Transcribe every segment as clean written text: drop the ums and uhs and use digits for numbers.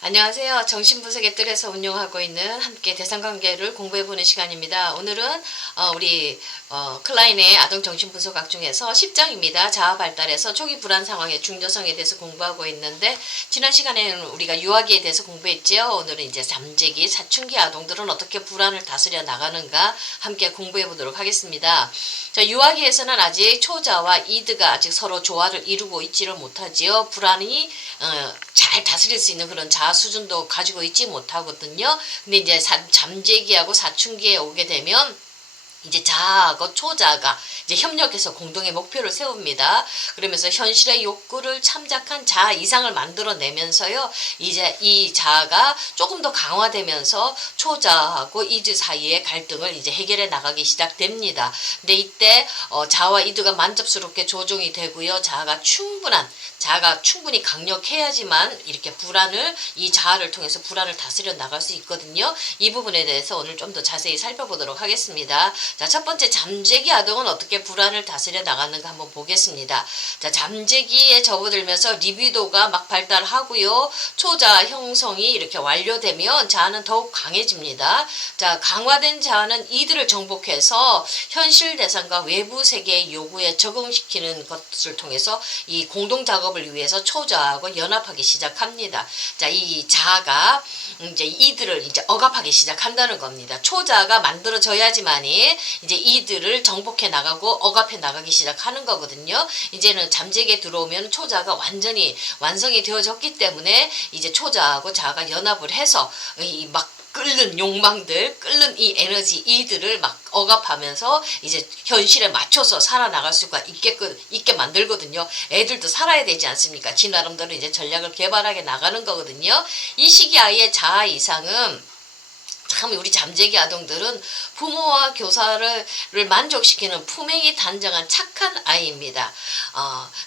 안녕하세요. 정신분석의 뜰에서 운영하고 있는 함께 대상관계를 공부해보는 시간입니다. 오늘은 우리 클라인의 아동정신분석학 중에서 10장입니다. 자아 발달에서 초기 불안 상황의 중요성에 대해서 공부하고 있는데, 지난 시간에는 우리가 유아기에 대해서 공부했죠. 오늘은 이제 잠재기, 사춘기 아동들은 어떻게 불안을 다스려 나가는가 함께 공부해보도록 하겠습니다. 자, 유아기에서는 아직 초자와 이드가 아직 서로 조화를 이루고 있지를 못하지요. 불안이 잘 다스릴 수 있는 그런 자아 수준도 가지고 있지 못하거든요. 근데 이제 잠재기하고 사춘기에 오게 되면 이제 자아하고 초자아가 이제 협력해서 공동의 목표를 세웁니다. 그러면서 현실의 욕구를 참작한 자아 이상을 만들어내면서요, 이제 이 자아가 조금 더 강화되면서 초자아하고 이드 사이의 갈등을 이제 해결해 나가기 시작됩니다. 근데 이때 자아와 이드가 만족스럽게 조정이 되고요, 자아가 충분히 강력해야지만 이렇게 이 자아를 통해서 불안을 다스려 나갈 수 있거든요. 이 부분에 대해서 오늘 좀 더 자세히 살펴보도록 하겠습니다. 자, 첫 번째, 잠재기 아동은 어떻게 불안을 다스려 나가는가 한번 보겠습니다. 자, 잠재기에 접어들면서 리비도가 막 발달하고요, 초자아 형성이 이렇게 완료되면 자아는 더욱 강해집니다. 자, 강화된 자아는 이들을 정복해서 현실 대상과 외부 세계의 요구에 적응시키는 것을 통해서 이 공동 작업을 위해서 초자아하고 연합하기 시작합니다. 자, 이 자아가 이제 이들을 이제 억압하기 시작한다는 겁니다. 초자아가 만들어져야지만이 이제 이들을 정복해 나가고 억압해 나가기 시작하는 거거든요. 이제는 잠재기에 들어오면 초자아가 완전히 완성이 되어졌기 때문에 이제 초자아하고 자아가 연합을 해서 막 끓는 욕망들, 끓는 이 에너지, 이들을 막 억압하면서 이제 현실에 맞춰서 살아나갈 수가 있게 만들거든요. 애들도 살아야 되지 않습니까? 지 나름대로 이제 전략을 개발하게 나가는 거거든요. 이 시기 아이의 자아 이상은 참 우리 잠재기 아동들은 부모와 교사를 만족시키는 품행이 단정한 착한 아이입니다.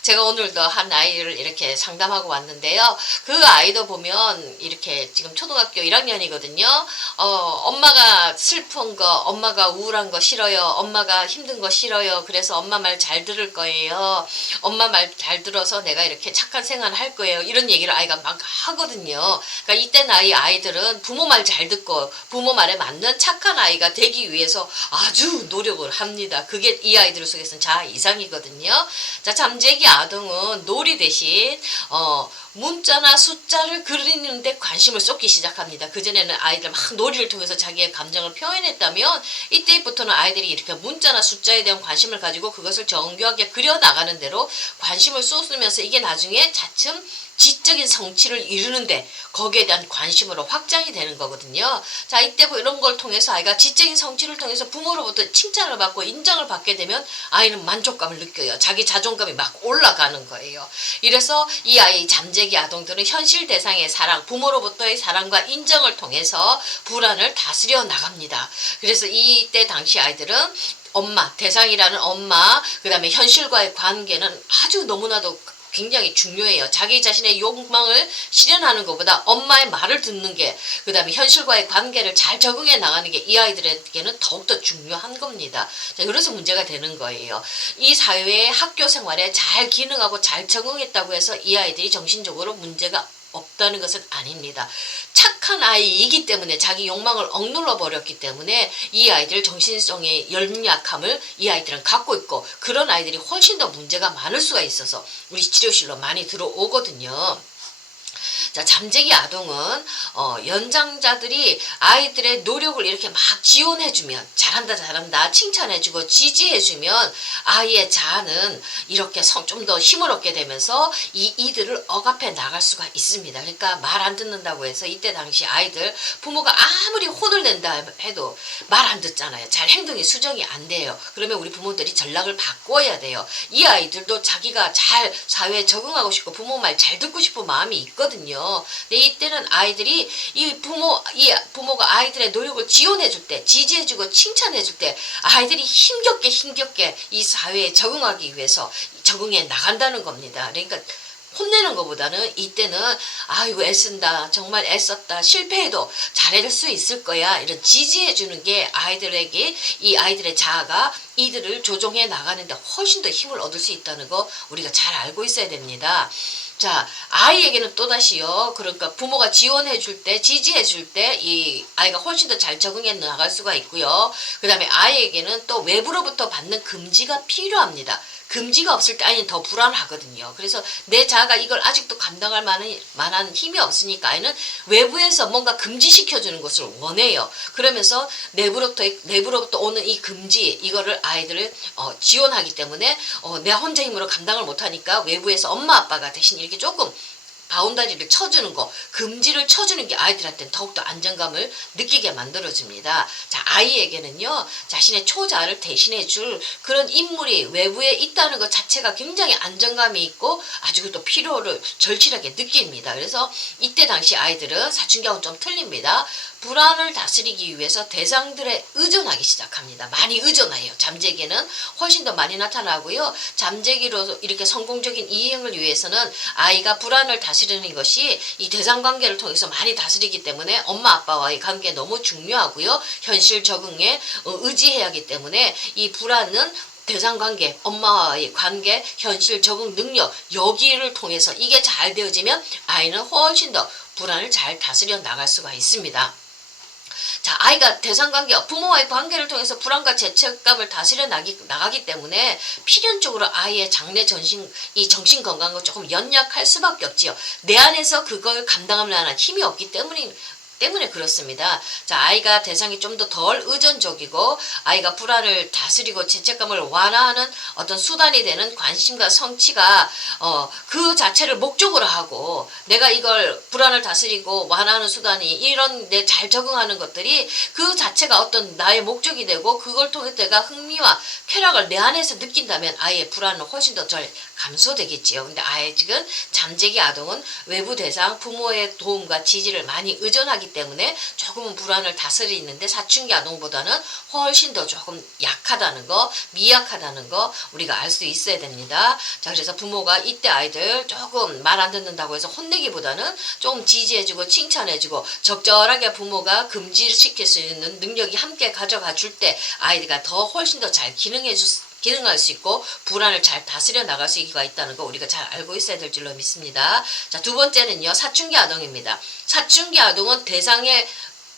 제가 오늘도 한 아이를 이렇게 상담하고 왔는데요. 그 아이도 보면 이렇게 지금 초등학교 1학년이거든요. 엄마가 슬픈 거, 엄마가 우울한 거 싫어요. 엄마가 힘든 거 싫어요. 그래서 엄마 말 잘 들을 거예요. 엄마 말 잘 들어서 내가 이렇게 착한 생활을 할 거예요. 이런 얘기를 아이가 막 하거든요. 그러니까 이때 아이들은 부모 말 잘 듣고 부모 말에 맞는 착한 아이가 되기 위해서 아주 노력을 합니다. 그게 이 아이들 속에서는 자아 이상이거든요. 자, 잠재기 아동은 놀이 대신 문자나 숫자를 그리는데 관심을 쏟기 시작합니다. 그전에는 아이들 막 놀이를 통해서 자기의 감정을 표현했다면, 이때부터는 아이들이 이렇게 문자나 숫자에 대한 관심을 가지고 그것을 정교하게 그려나가는 대로 관심을 쏟으면서 이게 나중에 차츰 지적인 성취를 이루는데 거기에 대한 관심으로 확장이 되는 거거든요. 자, 이때 이런 걸 통해서 아이가 지적인 성취를 통해서 부모로부터 칭찬을 받고 인정을 받게 되면 아이는 만족감을 느껴요. 자기 자존감이 막 올라가는 거예요. 이래서 이 아이 잠재기 아동들은 현실 대상의 사랑, 부모로부터의 사랑과 인정을 통해서 불안을 다스려 나갑니다. 그래서 이때 당시 아이들은 대상이라는 엄마, 그 다음에 현실과의 관계는 아주 너무나도 굉장히 중요해요. 자기 자신의 욕망을 실현하는 것보다 엄마의 말을 듣는 게, 그 다음에 현실과의 관계를 잘 적응해 나가는 게 이 아이들에게는 더욱더 중요한 겁니다. 자, 그래서 문제가 되는 거예요. 이 사회의 학교 생활에 잘 기능하고 잘 적응했다고 해서 이 아이들이 정신적으로 문제가 없다는 것은 아닙니다. 착한 아이이기 때문에 자기 욕망을 억눌러 버렸기 때문에 이 아이들 정신성의 연약함을 이 아이들은 갖고 있고, 그런 아이들이 훨씬 더 문제가 많을 수가 있어서 우리 치료실로 많이 들어오거든요. 자, 잠재기 아동은 연장자들이 아이들의 노력을 이렇게 막 지원해주면, 잘한다 칭찬해주고 지지해주면 아이의 자아는 이렇게 좀 더 힘을 얻게 되면서 이들을 억압해 나갈 수가 있습니다. 그러니까 말 안 듣는다고 해서 이때 당시 아이들, 부모가 아무리 혼을 낸다 해도 말 안 듣잖아요. 잘 행동이 수정이 안 돼요. 그러면 우리 부모들이 전략을 바꿔야 돼요. 이 아이들도 자기가 잘 사회에 적응하고 싶고 부모 말 잘 듣고 싶은 마음이 있거든요. 근데 이때는 아이들이 이 부모가 아이들의 노력을 지원해줄 때, 지지해주고 칭찬해줄 때 아이들이 힘겹게 이 사회에 적응하기 위해서 적응해 나간다는 겁니다. 그러니까 혼내는 것보다는 이때는 아이고 애쓴다, 정말 애썼다, 실패해도 잘할 수 있을 거야, 이런 지지해주는 게 아이들에게, 이 아이들의 자아가 이들을 조종해 나가는데 훨씬 더 힘을 얻을 수 있다는 거 우리가 잘 알고 있어야 됩니다. 자, 아이에게는 또다시요. 그러니까 부모가 지원해 줄 때, 지지해 줄 때 이 아이가 훨씬 더 잘 적응해 나갈 수가 있고요. 그 다음에 아이에게는 또 외부로부터 받는 금지가 필요합니다. 금지가 없을 때 아이는 더 불안하거든요. 그래서 내 자아가 이걸 아직도 감당할 만한 힘이 없으니까 아이는 외부에서 뭔가 금지시켜주는 것을 원해요. 그러면서 내부로부터 오는 이 금지, 이거를 아이들을 지원하기 때문에 내 혼자 힘으로 감당을 못하니까 외부에서 엄마 아빠가 대신 이렇게 조금 바운다리를 쳐주는 거, 금지를 쳐주는 게 아이들한테는 더욱더 안정감을 느끼게 만들어줍니다. 자, 아이에게는요, 자신의 초자아를 대신해줄 그런 인물이 외부에 있다는 것 자체가 굉장히 안정감이 있고 아주 또 필요를 절실하게 느낍니다. 그래서 이때 당시 아이들은 사춘기하고는 좀 틀립니다. 불안을 다스리기 위해서 대상들에 의존하기 시작합니다. 많이 의존해요. 잠재기에는 훨씬 더 많이 나타나고요. 잠재기로 이렇게 성공적인 이행을 위해서는 아이가 불안을 다스리는 것이 이 대상관계를 통해서 많이 다스리기 때문에 엄마 아빠와의 관계 너무 중요하고요. 현실 적응에 의지해야 하기 때문에 이 불안은 대상관계, 엄마와의 관계, 현실 적응 능력 여기를 통해서 이게 잘 되어지면 아이는 훨씬 더 불안을 잘 다스려 나갈 수가 있습니다. 자, 아이가 대상관계, 부모와의 관계를 통해서 불안과 죄책감을 다스려 나가기 때문에 필연적으로 아이의 장래 이 정신 건강은 조금 연약할 수밖에 없지요. 내 안에서 그걸 감당할 만한 힘이 없기 때문에 그렇습니다. 자, 아이가 대상이 좀 더 덜 의존적이고 아이가 불안을 다스리고 죄책감을 완화하는 어떤 수단이 되는 관심과 성취가 그 자체를 목적으로 하고 내가 이걸 불안을 다스리고 완화하는 수단이 이런 내 잘 적응하는 것들이 그 자체가 어떤 나의 목적이 되고 그걸 통해 내가 흥미와 쾌락을 내 안에서 느낀다면 아이의 불안은 훨씬 더 잘 감소되겠지요. 근데 아예 지금 잠재기 아동은 외부 대상, 부모의 도움과 지지를 많이 의존하기 때문에 조금은 불안을 다스리는데 사춘기 아동보다는 훨씬 더 조금 약하다는 거, 미약하다는 거 우리가 알 수 있어야 됩니다. 자, 그래서 부모가 이때 아이들 조금 말 안 듣는다고 해서 혼내기보다는 좀 지지해주고 칭찬해주고 적절하게 부모가 금지시킬 수 있는 능력이 함께 가져가 줄 때 아이가 더 훨씬 더 잘 기능할 수 있고 불안을 잘 다스려 나갈 수가 있다는 거 우리가 잘 알고 있어야 될 줄로 믿습니다. 자, 두 번째는요. 사춘기 아동입니다. 사춘기 아동은 대상에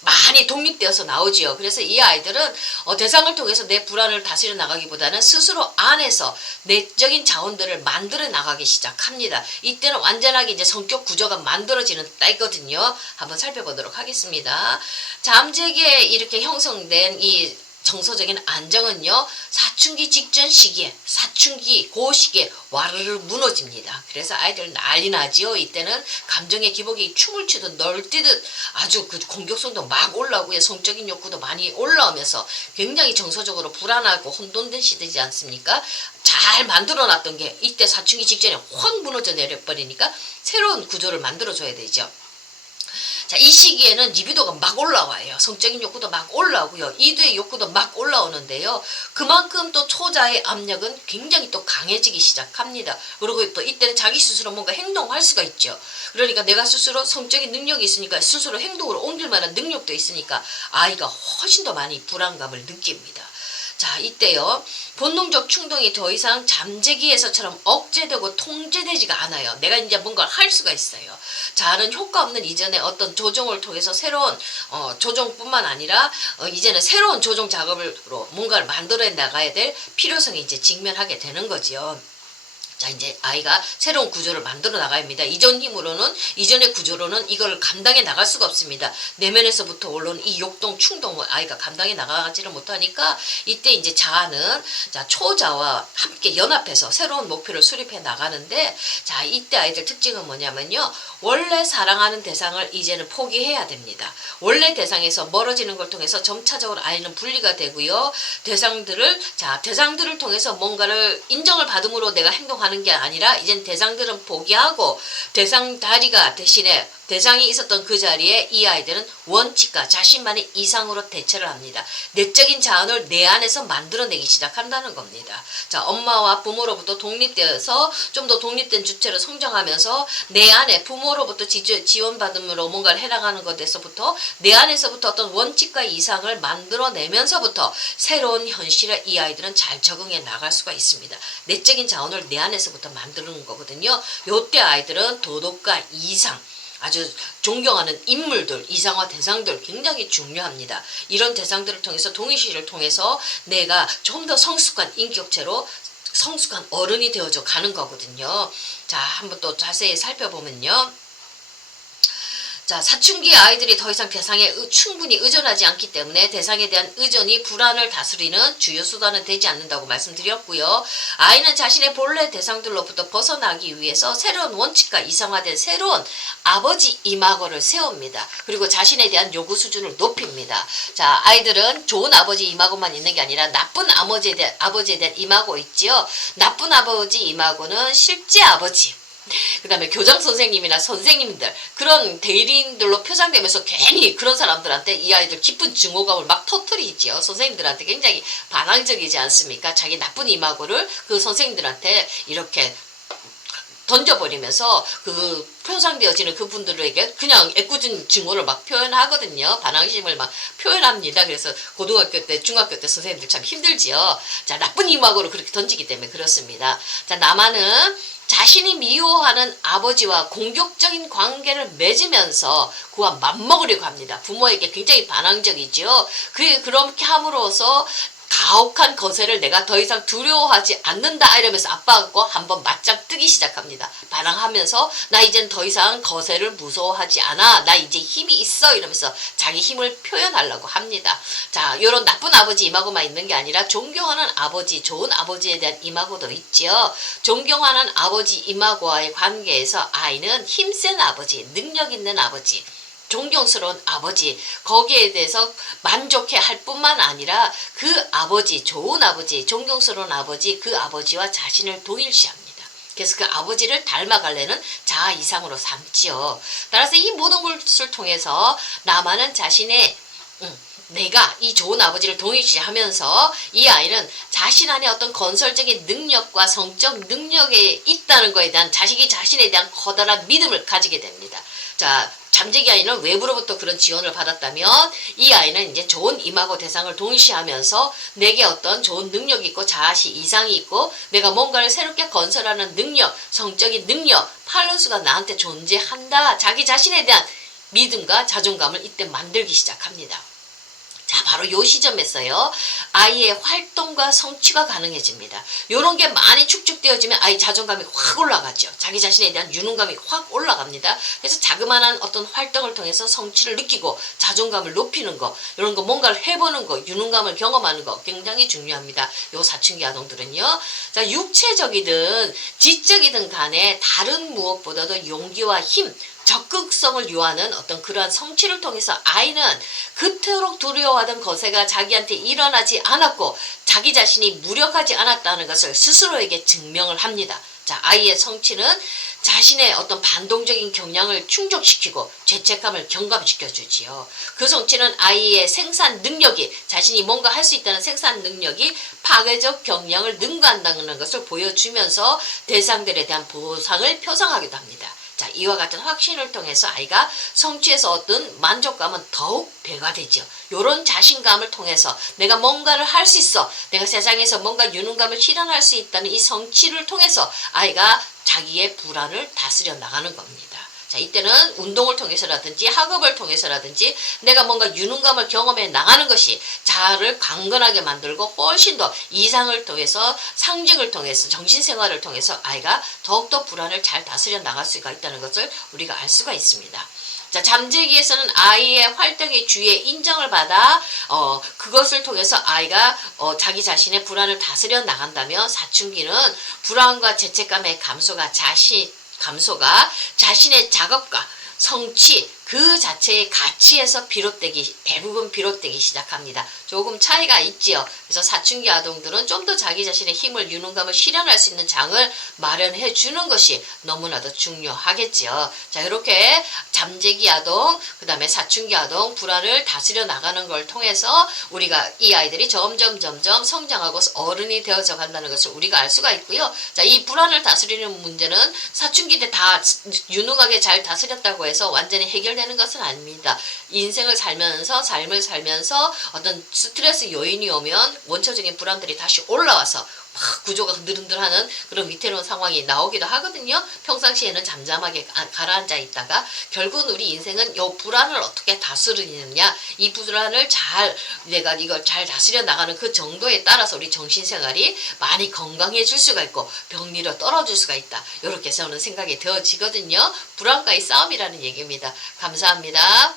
많이 독립되어서 나오지요. 그래서 이 아이들은 대상을 통해서 내 불안을 다스려 나가기보다는 스스로 안에서 내적인 자원들을 만들어 나가기 시작합니다. 이때는 완전하게 이제 성격 구조가 만들어지는 때거든요. 한번 살펴보도록 하겠습니다. 잠재기에 이렇게 형성된 이 정서적인 안정은요, 사춘기 직전 시기에, 사춘기 그 시기에 와르르 무너집니다. 그래서 아이들 난리 나지요. 이때는 감정의 기복이 춤을 추듯 널뛰듯 아주 그 공격성도 막 올라오고요. 성적인 욕구도 많이 올라오면서 굉장히 정서적으로 불안하고 혼돈된 시대지 않습니까? 잘 만들어놨던 게 이때 사춘기 직전에 확 무너져 내려버리니까 새로운 구조를 만들어줘야 되죠. 자, 이 시기에는 리비도가 막 올라와요. 성적인 욕구도 막 올라오고요. 이두의 욕구도 막 올라오는데요. 그만큼 또 초자의 압력은 굉장히 또 강해지기 시작합니다. 그리고 또 이때는 자기 스스로 뭔가 행동할 수가 있죠. 그러니까 내가 스스로 성적인 능력이 있으니까 스스로 행동으로 옮길 만한 능력도 있으니까 아이가 훨씬 더 많이 불안감을 느낍니다. 자, 이때요. 본능적 충동이 더 이상 잠재기에서처럼 억제되고 통제되지가 않아요. 내가 이제 뭔가를 할 수가 있어요. 자아는 효과 없는 이전에 어떤 조정을 통해서 새로운 조정뿐만 아니라 이제는 새로운 조정 작업으로 뭔가를 만들어 나가야 될 필요성에 이제 직면하게 되는 거지요. 자, 이제 아이가 새로운 구조를 만들어 나가야 합니다. 이전의 구조로는 이걸 감당해 나갈 수가 없습니다. 내면에서부터 올라오는 이 욕동, 충동을 아이가 감당해 나가지를 못하니까 이때 이제 자아는 초자와 함께 연합해서 새로운 목표를 수립해 나가는데, 자, 이때 아이들 특징은 뭐냐면요. 원래 사랑하는 대상을 이제는 포기해야 됩니다. 원래 대상에서 멀어지는 걸 통해서 점차적으로 아이는 분리가 되고요. 대상들을 통해서 뭔가를 인정을 받음으로 내가 행동하는 게 아니라 이젠 대상들은 포기하고 대상 다리가 대신에 대상이 있었던 그 자리에 이 아이들은 원칙과 자신만의 이상으로 대처를 합니다. 내적인 자원을 내 안에서 만들어내기 시작한다는 겁니다. 자, 엄마와 부모로부터 독립되어서 좀 더 독립된 주체로 성장하면서 내 안에 부모로부터 지원받음으로 뭔가를 해나가는 것에서부터 내 안에서부터 어떤 원칙과 이상을 만들어내면서부터 새로운 현실에 이 아이들은 잘 적응해 나갈 수가 있습니다. 내적인 자원을 내 안에서부터 만드는 거거든요. 요때 아이들은 도덕과 이상, 아주 존경하는 인물들, 이상화 대상들 굉장히 중요합니다. 이런 대상들을 통해서 동의시를 통해서 내가 좀 더 성숙한 인격체로 성숙한 어른이 되어져 가는 거거든요. 자, 한번 또 자세히 살펴보면요. 자, 사춘기 아이들이 더 이상 대상에 충분히 의존하지 않기 때문에 대상에 대한 의존이 불안을 다스리는 주요 수단은 되지 않는다고 말씀드렸고요. 아이는 자신의 본래 대상들로부터 벗어나기 위해서 새로운 원칙과 이상화된 새로운 아버지 이마고를 세웁니다. 그리고 자신에 대한 요구 수준을 높입니다. 자, 아이들은 좋은 아버지 이마고만 있는 게 아니라 나쁜 아버지에 대한 이마고 있지요. 나쁜 아버지 이마고는 실제 아버지, 그 다음에 교장 선생님이나 선생님들, 그런 대리인들로 표상되면서 괜히 그런 사람들한테 이 아이들 기쁜 증오감을 막 터뜨리지요. 선생님들한테 굉장히 반항적이지 않습니까? 자기 나쁜 이마고를 그 선생님들한테 이렇게 던져버리면서 그 표상되어지는 그분들에게 그냥 애꿎은 증오를 막 표현하거든요. 반항심을 막 표현합니다. 그래서 고등학교 때, 중학교 때 선생님들 참 힘들지요. 자, 나쁜 이마고를 그렇게 던지기 때문에 그렇습니다. 자, 남한은 자신이 미워하는 아버지와 공격적인 관계를 맺으면서 그와 맞먹으려고 합니다. 부모에게 굉장히 반항적이죠. 그렇게 함으로써 가혹한 거세를 내가 더 이상 두려워하지 않는다 이러면서 아빠하고 한번 맞짱 뜨기 시작합니다. 반항하면서 나 이제는 더 이상 거세를 무서워하지 않아. 나 이제 힘이 있어 이러면서 자기 힘을 표현하려고 합니다. 자, 요런 나쁜 아버지 이마고만 있는 게 아니라 존경하는 아버지, 좋은 아버지에 대한 이마고도 있죠. 존경하는 아버지 이마고와의 관계에서 아이는 힘센 아버지, 능력 있는 아버지, 존경스러운 아버지, 거기에 대해서 만족해 할 뿐만 아니라 그 아버지, 좋은 아버지, 존경스러운 아버지, 그 아버지와 자신을 동일시합니다. 그래서 그 아버지를 닮아가려는 자아 이상으로 삼지요. 따라서 이 모든 것을 통해서 남한은 자신의 내가 이 좋은 아버지를 동일시하면서 이 아이는 자신 안에 어떤 건설적인 능력과 성적 능력에 있다는 것에 대한 자식이 자신에 대한 커다란 믿음을 가지게 됩니다. 자, 잠재기 아이는 외부로부터 그런 지원을 받았다면 이 아이는 이제 좋은 이마고 대상을 동일시하면서 내게 어떤 좋은 능력이 있고 자아시 이상이 있고 내가 뭔가를 새롭게 건설하는 능력, 성적인 능력, 팔런수가 나한테 존재한다. 자기 자신에 대한 믿음과 자존감을 이때 만들기 시작합니다. 자, 바로 요 시점에서요, 아이의 활동과 성취가 가능해집니다. 요런 게 많이 축적되어지면 아이 자존감이 확 올라가죠. 자기 자신에 대한 유능감이 확 올라갑니다. 그래서 자그마한 어떤 활동을 통해서 성취를 느끼고 자존감을 높이는 거, 이런 거 뭔가를 해보는 거, 유능감을 경험하는 거 굉장히 중요합니다. 요 사춘기 아동들은요. 자, 육체적이든 지적이든 간에 다른 무엇보다도 용기와 힘, 적극성을 요하는 어떤 그러한 성취를 통해서 아이는 그토록 두려워하던 거세가 자기한테 일어나지 않았고 자기 자신이 무력하지 않았다는 것을 스스로에게 증명을 합니다. 자, 아이의 성취는 자신의 어떤 반동적인 경향을 충족시키고 죄책감을 경감시켜주지요. 그 성취는 아이의 생산 능력이, 자신이 뭔가 할 수 있다는 생산 능력이 파괴적 경향을 능가한다는 것을 보여주면서 대상들에 대한 보상을 표상하기도 합니다. 자, 이와 같은 확신을 통해서 아이가 성취에서 얻은 만족감은 더욱 배가 되죠. 이런 자신감을 통해서 내가 뭔가를 할 수 있어, 내가 세상에서 뭔가 유능감을 실현할 수 있다는 이 성취를 통해서 아이가 자기의 불안을 다스려 나가는 겁니다. 자, 이때는 운동을 통해서라든지 학업을 통해서라든지 내가 뭔가 유능감을 경험해 나가는 것이 자아를 강건하게 만들고 훨씬 더 이상을 통해서, 상징을 통해서, 정신생활을 통해서 아이가 더욱더 불안을 잘 다스려 나갈 수가 있다는 것을 우리가 알 수가 있습니다. 자, 잠재기에서는 아이의 활동의 주위에 인정을 받아 그것을 통해서 아이가 자기 자신의 불안을 다스려 나간다면, 사춘기는 불안과 죄책감의 감소가 자신의 작업과 성취, 그 자체의 가치에서 대부분 비롯되기 시작합니다. 조금 차이가 있지요. 그래서 사춘기 아동들은 좀 더 자기 자신의 힘을, 유능감을 실현할 수 있는 장을 마련해 주는 것이 너무나도 중요하겠지요. 자, 이렇게 잠재기 아동, 그 다음에 사춘기 아동, 불안을 다스려 나가는 걸 통해서 우리가 이 아이들이 점점 성장하고 어른이 되어져 간다는 것을 우리가 알 수가 있고요. 자, 이 불안을 다스리는 문제는 사춘기 때 다 유능하게 잘 다스렸다고 해서 완전히 해결되는 것은 아닙니다. 인생을 살면서, 삶을 살면서 어떤 스트레스 요인이 오면 원초적인 불안들이 다시 올라와서 막 구조가 느른느하는 그런 위태로운 상황이 나오기도 하거든요. 평상시에는 잠잠하게 가라앉아 있다가 결국은 우리 인생은 이 불안을 어떻게 다스리느냐, 이 불안을 내가 이걸 잘 다스려 나가는 그 정도에 따라서 우리 정신생활이 많이 건강해질 수가 있고 병리로 떨어질 수가 있다. 이렇게 저는 생각이 되어지거든요. 불안과의 싸움이라는 얘기입니다. 감사합니다.